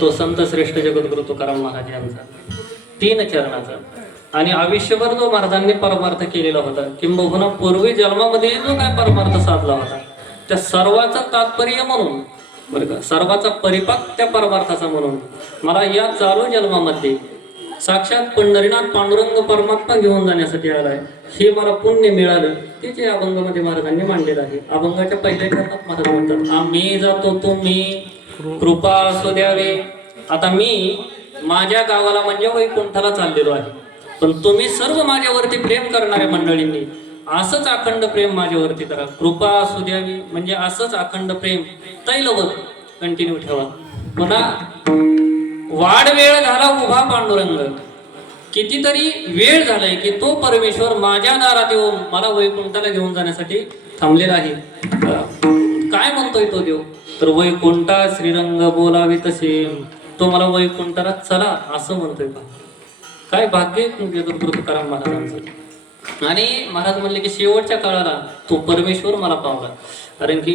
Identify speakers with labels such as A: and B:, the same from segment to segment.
A: तो संत श्रेष्ठ जगद्गुरु तुकाराम महाराज यांचा. तीन चरणाचा. आणि आयुष्यभर जो महाराजांनी परमार्थ केलेला होता किंबहुना पूर्वी जन्मामध्ये जो काय परमार्थ साधला होता त्या सर्वाचा तात्पर्य म्हणून बरं का सर्वाचा परिपाक त्या परमार्थाचा म्हणून. मला या चालू जन्मामध्ये साक्षात पंढरीनाथ पांडुरंग परमात्मा घेऊन जाण्यासाठी आलाय. हे मला पुण्य मिळालं. ते जे अभंगामध्ये महाराजांनी मांडलेलं आहे. अभंगाच्या पहिल्या चरणात महाराज म्हणतात आम्ही जातो तुम्ही. कृपा असू द्यावे. आता मी माझ्या गावाला म्हणजे वैकुंठाला चाललेलो आहे. पण तुम्ही सर्व माझ्यावरती प्रेम करणाऱ्या मंडळींनी असंच अखंड प्रेम माझ्यावरती करा. कृपा असू द्यावी. म्हणजे असंच अखंड प्रेम तैलवत कंटिन्यू ठेवा. पुन्हा वाढ वेळ झाला उभा पांडुरंग. कितीतरी वेळ झालाय की तो परमेश्वर माझ्या दारात येऊन मला वैकुंठाला घेऊन जाण्यासाठी थांबलेला आहे. काय म्हणतोय तो देव? तर वैकुंठा श्रीरंग बोलावे तसे. तो मला वैकुंठाला चला असं म्हणतोय काय भाग्य तुकाराम महाराजांचं. आणि महाराज म्हणले की शेवटच्या काळाला तो परमेश्वर मला पावला. कारण की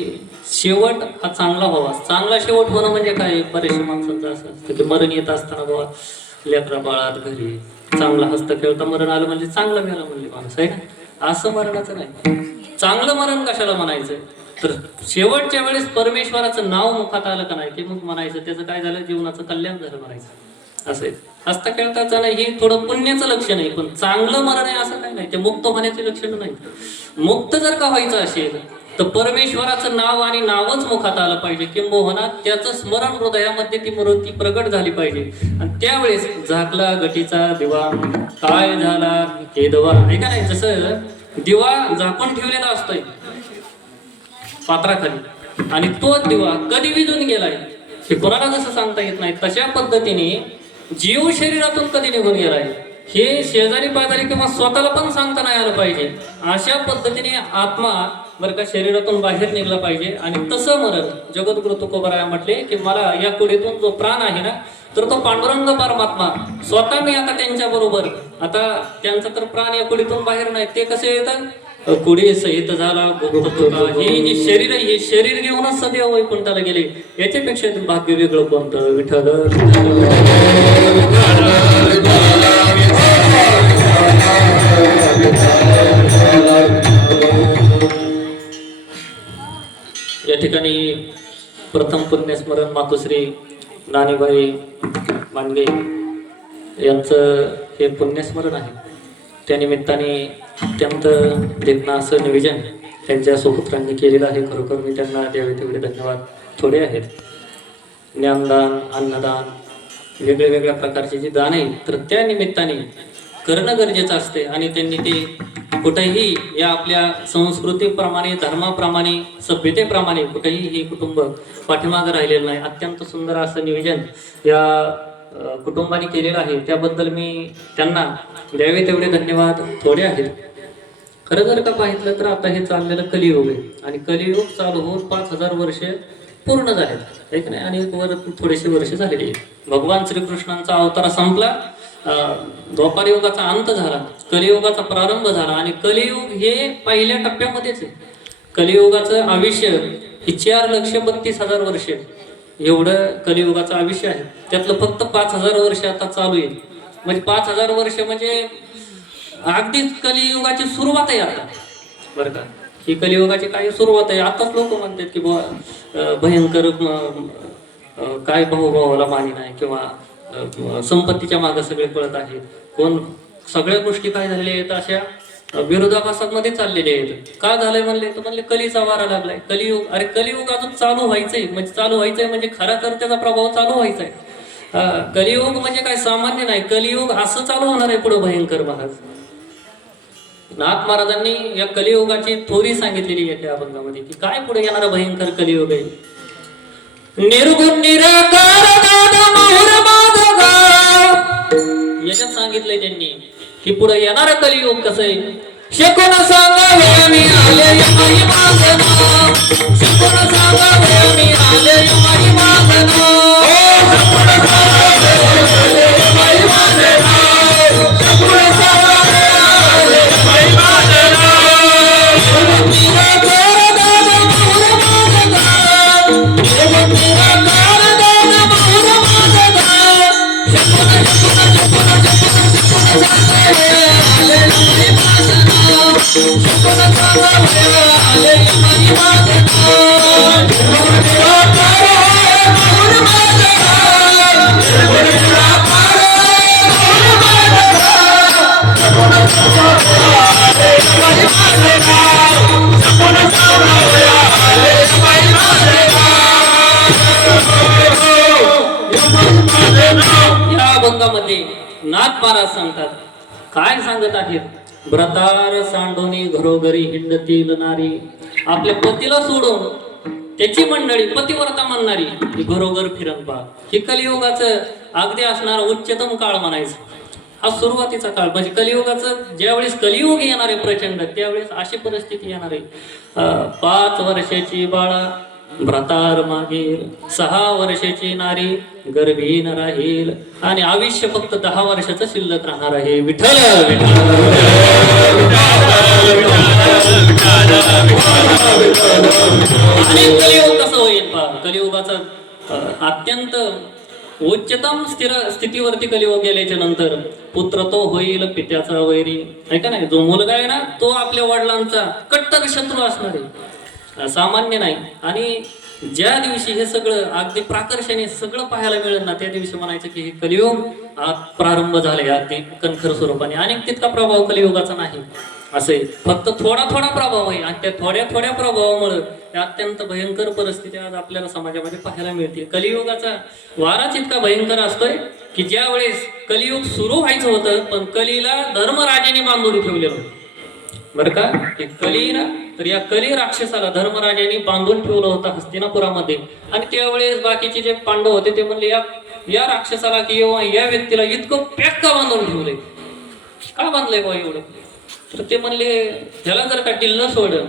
A: शेवट हा चांगला व्हावा चांगला शेवट होणं म्हणजे काय? बरेचशे माणसांचं असं असतं की मरण येत असताना बाबा लेकरा बाळात घरी चांगला हस्त खेळता मरण आलं म्हणजे चांगलं मिळालं म्हणले माणूस आहे ना? असं मरणाचं नाही. चांगलं मरण कशाला म्हणायचं तर शेवटच्या वेळेस परमेश्वराचं नाव मुखात आलं का नाही ते मग म्हणायचं त्याचं काय झालं? जीवनाचं कल्याण झालं म्हणायचं. असं हस्त खेळता जाणं हे थोडं पुण्याचं लक्षण आहे पण चांगलं मरण आहे असं काही नाही. ते मुक्त होण्याचे लक्षण नाही. मुक्त जर का व्हायचं असेल तर परमेश्वराचं नाव आणि नावच मुखात आलं पाहिजे. किंबहुना त्याचं स्मरण हृदयामध्ये ती मूर्ती प्रगट झाली पाहिजे. आणि त्यावेळेस झाकला गटीचा दिवा. काय झाला? हे दवा. आहे का नाही जसं दिवा झाकून ठेवलेला असतोय. पात्राखाली आणि तो दिवा कधी विजून गेलाय हे कोणाला कसं सांगता येत नाही? तशा पद्धतीने जीव शरीरातून कधी निघून गेलाय हे शेजारी पाजारी किंवा स्वतःला पण सांगता नाही आलं पाहिजे. अशा पद्धतीने आत्मा बरं का शरीरातून बाहेर निघला पाहिजे. आणि तसं मरण जगद्गुरु तुकोबराया म्हटले की मला या कुडीतून जो प्राण आहे ना तर तो पांडुरंग परमात्मा. स्वतः मी आता त्यांच्या बरोबर. आता त्यांचा तर प्राण या कुडीतून बाहेर नाही ते कसे येतात? कुडी सहित झाला. हे जे शरीर आहे हे शरीर घेऊनच सदैव वैकुंठाला गेले. याच्यापेक्षा भाग्य वेगळं कोणतं? विठ्ठल या ठिकाणी प्रथम पुण्यस्मरण मातोश्री नानीबाई मांडगे यांचं हे पुण्यस्मरण आहे. त्या निमित्ताने अत्यंत प्रेरणा असं नियोजन त्यांच्या सुपुत्रांनी केलेलं आहे. खरोखर मी त्यांना द्यावे तेवढे धन्यवाद थोडे आहेत. ज्ञानदान अन्नदान वेगळ्या वेगळ्या प्रकारचे जे दान आहे तर त्या निमित्ताने करणं गरजेचं असते आणि त्यांनी ते कुठेही या आपल्या संस्कृतीप्रमाणे धर्माप्रमाणे सभ्यतेप्रमाणे कुठेही हे कुटुंब पाठीमागं राहिलेलं नाही. अत्यंत सुंदर असं नियोजन या कुटुंबाने केलेलं आहे त्याबद्दल मी त्यांना द्यावे तेवढे धन्यवाद. थोडे आहेत. खरं जर का पाहितलं तर आता हे चाललेलं कलियुग आहे. आणि कलियुग चालू होऊन पाच हजार वर्षे पूर्ण झालेत. एक नाही? आणि वर थोडेसे वर्ष झालेले आहेत. भगवान श्रीकृष्णांचा अवतार संपला. अं, द्वापार युगाचा अंत झाला. कलियुगाचा प्रारंभ झाला. आणि कलियुग हे पहिल्या टप्प्यामध्येच आहे. कलियुगाचं आयुष्य ही चार लक्ष बत्तीस हजार वर्ष. एवढं कलियुगाचं आयुष्य आहे. त्यातलं फक्त पाच हजार वर्ष आता चालू आहे. म्हणजे पाच हजार वर्ष म्हणजे अगदीच कलियुगाची सुरुवात आहे आता. बरं का? ही कलियुगाची काही सुरुवात आहे? आताच लोक म्हणतात की भयंकर काय भाऊभावाला मानी नाही किंवा संपत्तीच्या मागे सगळे पळत आहेत. कोण सगळ्या गोष्टी काय झालेल्या आहेत अशा? विरोधाभासामध्ये चाललेले आहेत. का झालंय म्हणले? तर म्हणले कलीचा वारा लागलाय. कलियुग अरे कलियुग अजून चालू व्हायचंय. म्हणजे चालू व्हायचंय म्हणजे खरा तर त्याचा प्रभाव चालू व्हायचा आहे कलियुग म्हणजे काय सामान्य नाही. कलियुग असं चालू होणार आहे पुढे भयंकर महाराज. नाथ महाराजांनी या कलियुगाची थोरी सांगितलेली आहे त्या अभंगामध्ये की काय पुढे येणार भयंकर कलियुग आहे. निर्गुण निराकार याच्यात सांगितलंय त्यांनी की पुढे येणार कलियुग कसं आहे? शिकून सांगावे मी आले शिकून मागना सांगावे मी या अभंगामध्ये नाथ महाराज सांगतात. काय सांगत आहेत? व्रतार सांडोनी घरोघरी हिंडती नारी. आपल्या पतीला सोडून त्याची मंडळी पतिव्रता म्हणणारी ही घरोघर फिरण पा ही कलियुगाचं अगदी असणार उच्चतम काळ म्हणायचं. हा सुरुवातीचा काळ. म्हणजे कलियुगाचं ज्यावेळेस कलियुग येणार आहे प्रचंड त्यावेळेस अशी परिस्थिती येणार आहे. पाच वर्षाची बाळा भ्रतार मागील सहा वर्षाची नारी गर्भीन राहील. आणि आयुष्य फक्त दहा वर्षाचं शिल्लक राहणार आहे. विठ्ठल आणि कलियुग कसं होईल पा कलियुगाचा अत्यंत उच्चतम स्थिर स्थितीवरती कलियुग गेल्याच्यानंतर पुत्र तो होईल पित्याचा वैरी. आहे का नाही जो मुलगा आहे ना तो आपल्या वडिलांचा कट्टर शत्रू असणार आहे. सामान्य नाही. आणि ज्या दिवशी हे सगळं अगदी प्राकर्षाने सगळं पाहायला मिळेल ना त्या दिवशी म्हणायचं की हे कलियुग आज प्रारंभ झाले अगदी कणखर स्वरूपाने. आणि तितका प्रभाव कलियुगाचा नाही. असे फक्त थोडा थोडा प्रभाव आहे. आणि त्या थोड्या थोड्या प्रभावामुळे त्या अत्यंत भयंकर परिस्थिती आज आपल्याला समाजामध्ये पाहायला मिळते. कलियुगाचा वाराच इतका भयंकर असतोय की ज्या वेळेस कलियुग सुरू व्हायचं होतं पण कलीला धर्मराजाने बांधून ठेवलेलं होतं. बरं का? कलीला कली ना तर या कली राक्षसाला धर्मराजाने बांधून ठेवलं होतं हस्तिनापुरामध्ये. आणि त्यावेळेस बाकीचे जे पांडव होते ते म्हणले या या राक्षसाला किंवा या व्यक्तीला इतकं पॅक का बांधून ठेवलंय. का बांधलंय बा एवढं? तर ते म्हणले त्याला जर का टिल्ल सोडलं